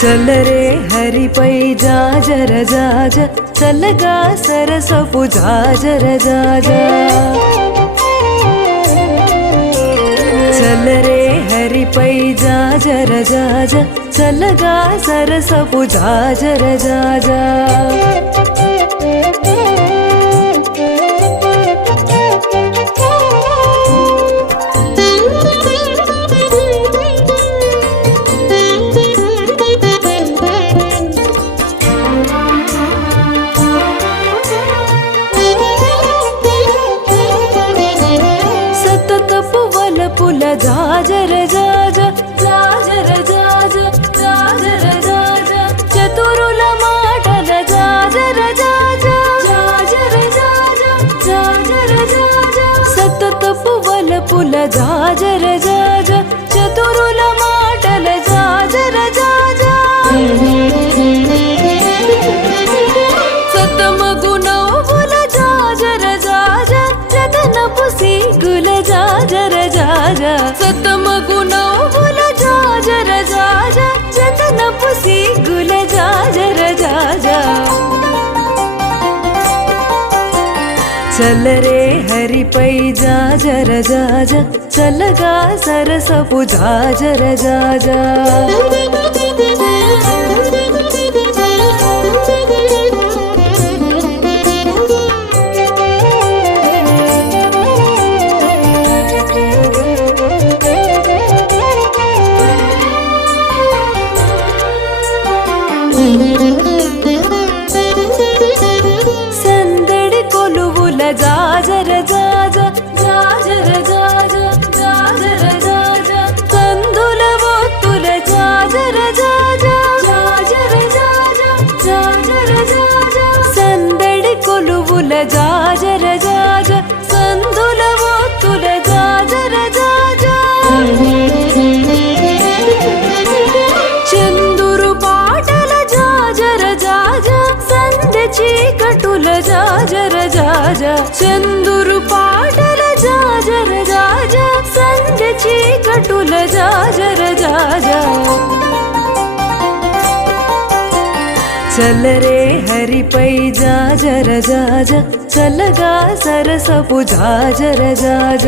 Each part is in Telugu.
చల రే హరిపై జాజర జాజ చల్లగా సరసపు జాజర జాజ చల రే హరిపై జాజర జాజ చల్లగా సరసపు జాజర జాజ పుల జాజర జాజ జాజర జాజ జాజర జాజ చతురుల మాటల జాజర జాజ జాజర జాజ జాజర జాజ సతతపు వలపుల జాజర జాజ చతురుల మాటల జాజర జాజ సతమగు నవ్వుల జాజర జాజ జతనపు సిగ్గుల జాజర జాజ సతమగు నవ్వుల జాజర జాజ జతనపు సిగ్గుల జాజర జాజ చల రే హరిపై జాజర జాజ చల్లగా సరసపు జాజర జాజ సందడి కొలువుల జాజర జాజ జాజర జాజ జాజర జాజ కందుల ఒత్తుల జాజర జాజ జాజర జాజ జాజర జాజ సందడి కొలువుల జాజర జాజ కందుల ఒత్తుల జాజర జాజ చందురు పాటల జాజర జాజ సంధ్య చీకటుల జాజర జాజ చందురు పాటల జాజర జాజ సంధ్య చీకటుల జాజర జాజ చల రే హరిపై జాజర జాజ చల్లగా సరసపు జాజర జాజ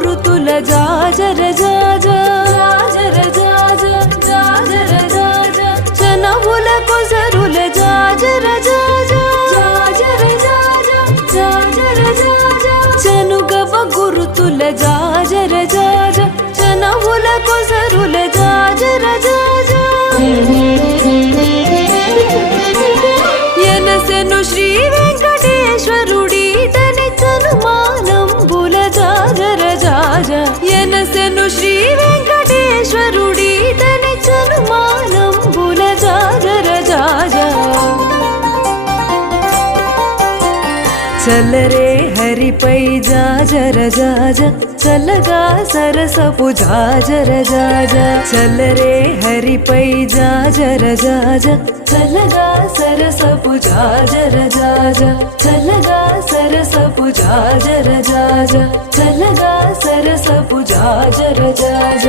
జాజర జాజ జాజర జాజ జాజర జాజ చనవుల కొసరుల జాజర జాజ జాజర జాజ జాజర జాజ చనుగవ గురుతుల జాజర జాజ చనవుల కొసరుల జాజర జాజ ఎనసెను శ్రీ వెంకటేశ్వరుడీతని తనుమానంబుల జాజర జాజ ఎనసెను శ్రీ వెంకటేశ్వరుడీతని తనుమానంబుల జాజర జాజ చల రే హరిపై జాజర జాజ చల్లగా సరసపు జాజర జాజ చల రే హరిపై జాజర జాజ చల్లగా సరసపు జాజర జాజ చల్లగా సరసపు జాజర జాజ చల్లగా సరసపు జాజర జాజ